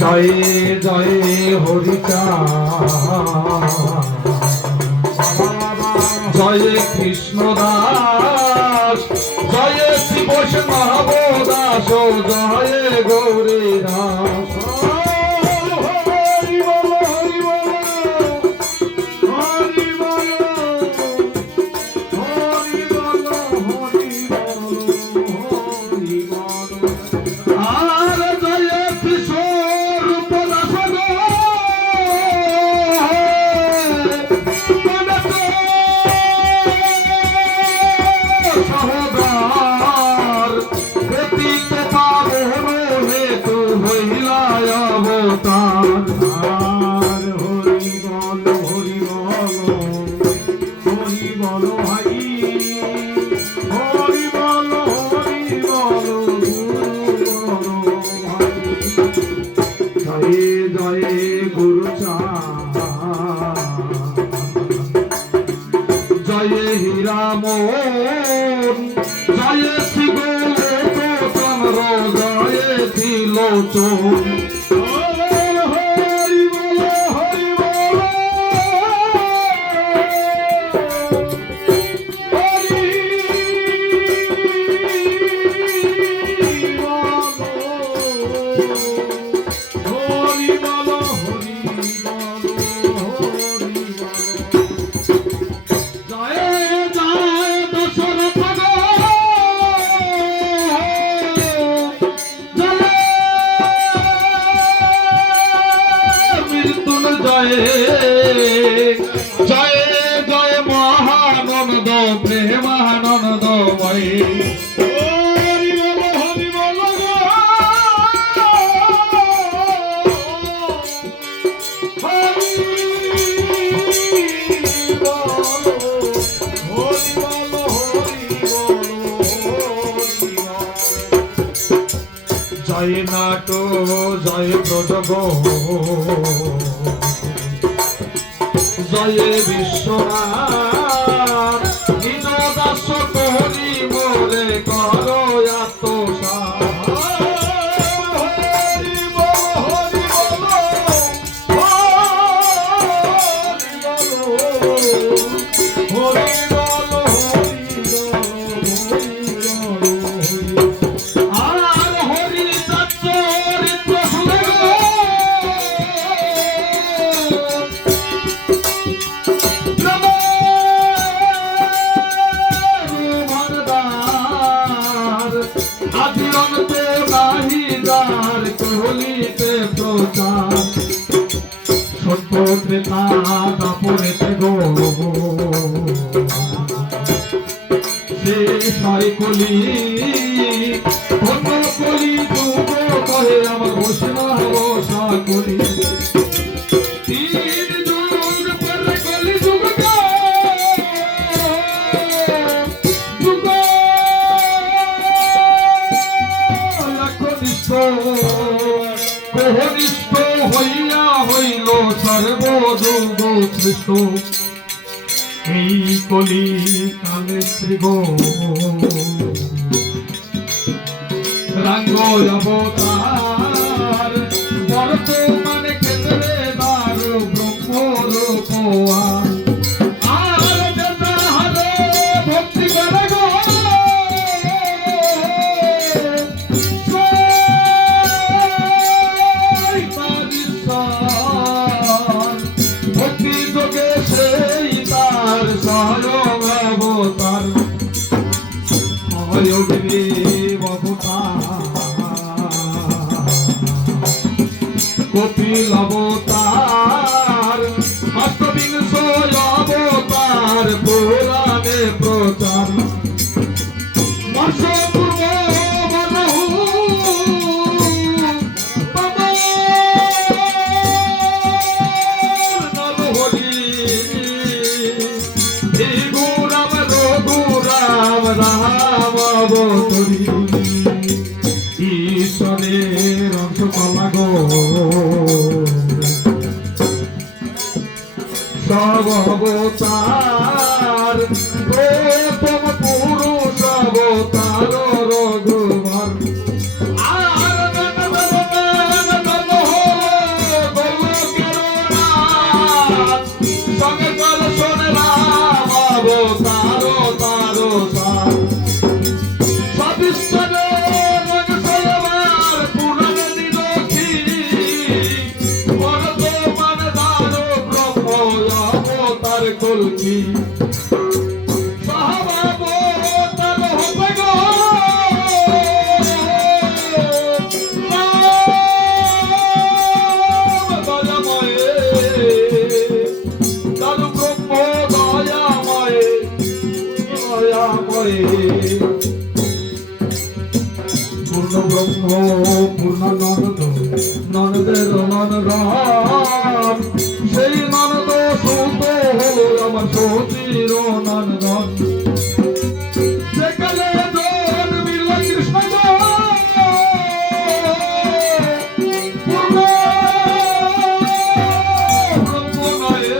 জয় জয় হরিচাঁদ জয় কৃষ্ণ দাস জয় শ্রী বৈষ্ণব দাস জয় গৌরী দাস জয় হীরামন জয় শ্রী গৌতম জয় ত্রিলোচন জয় জয় মহানন্দ প্রেমানন্দ ময় জয় নাট জয় প্রজগ জয় বিশ্বনাথ নিজ দাস করি মোরে কর সত্যত্রেতা দাপরেতে গো শেষয় কলি ধন্য কলি যুগ কহে আমার বৈষ্ণব সকলি তিন যুগ পরে কলি যুগ যুগ লক্ষনিষ্ঠ গ্রহনিষ্ঠ হইয়া হইল সর্বযুগ শ্রেষ্ঠ এই কলি কালে শ্রী গো রাঙ্গ অবতার বর্তমানে ক্ষেত্রে দার ব্রহ্ম রূপা আর হারে ভক্তি করে গো ভক্তি যোগে সেই তার স্বয়ং অবতার হয়গ্রীব অবতার কপিল অবতার অষ্টবিংশ অবতার পুরাণে প্রচার ঈশ্বরের অংশ কলা গো সব অবতার প্রথম করে পূর্ণ ব্রহ্ম পূর্ণ ননদ ননদের ননদান সেই ননদ সৌত হলো আমার সতীর নন্দন সেকালে জন্মিল কৃষ্ণ পূর্ণ ব্রহ্মনয়ে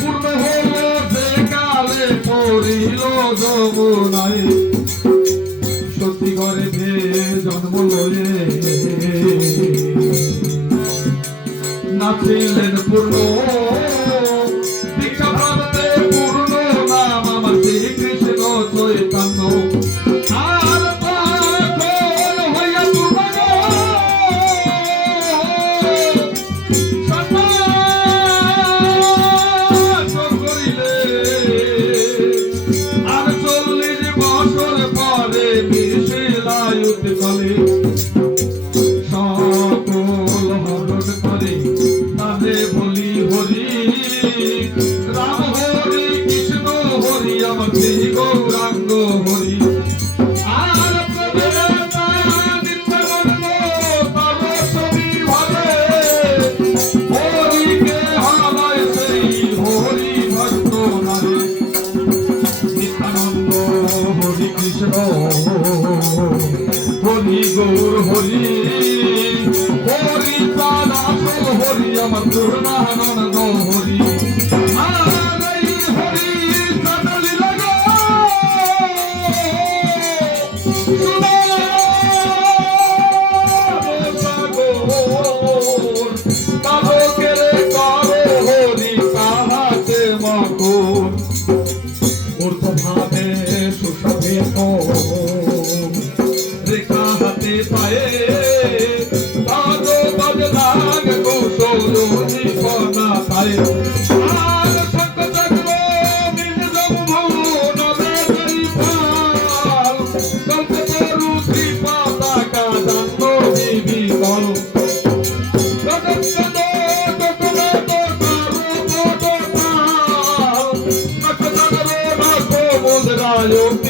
পূর্ণ হলো সেকালে পড়িল যমুনায় সত্যি গর্ভে জন্ম লয়ে নাচিলেন পূর্ণ দীক্ষা প্রাপ্তে পূর্ণ নাম আমার শ্রীকৃষ্ণ চৈতন্য আর তখন হইয়া পূর্ণ সন্ন্যাস করিলে আর 40 বছর পরে মিশিলায়ুত কলে সকল হরণ করে তারে বলি হরি রাম হরি কৃষ্ণ হরি আমার শ্রী গৌরাঙ্গ হরি আর প্রভেদা নিত্যানন্দ তব ছবি ভাবে হরিকে হারায় সেই হরি ভক্ত নারে নিত্যানন্দ হরি কৃষ্ণ হরি গৌর হরি হরি প্রাণ আসল হরি আমার পূর্ণানন্দ হরি আর এই হরি চাঁদালি লাগো তাবকের করো হরি তাহাতে মকর ঊর্ধ্বভাবে সুশোভিত রেখা হাতে পায়ে পাদ বজরাগ কৌশল জীবনা পায়ে আর শঙ্খচক্র বীজজম্ভু নবেদরি ফাল কল্পতরু শ্রীপাতাকা জাহ্নবী বল জগৎ Yo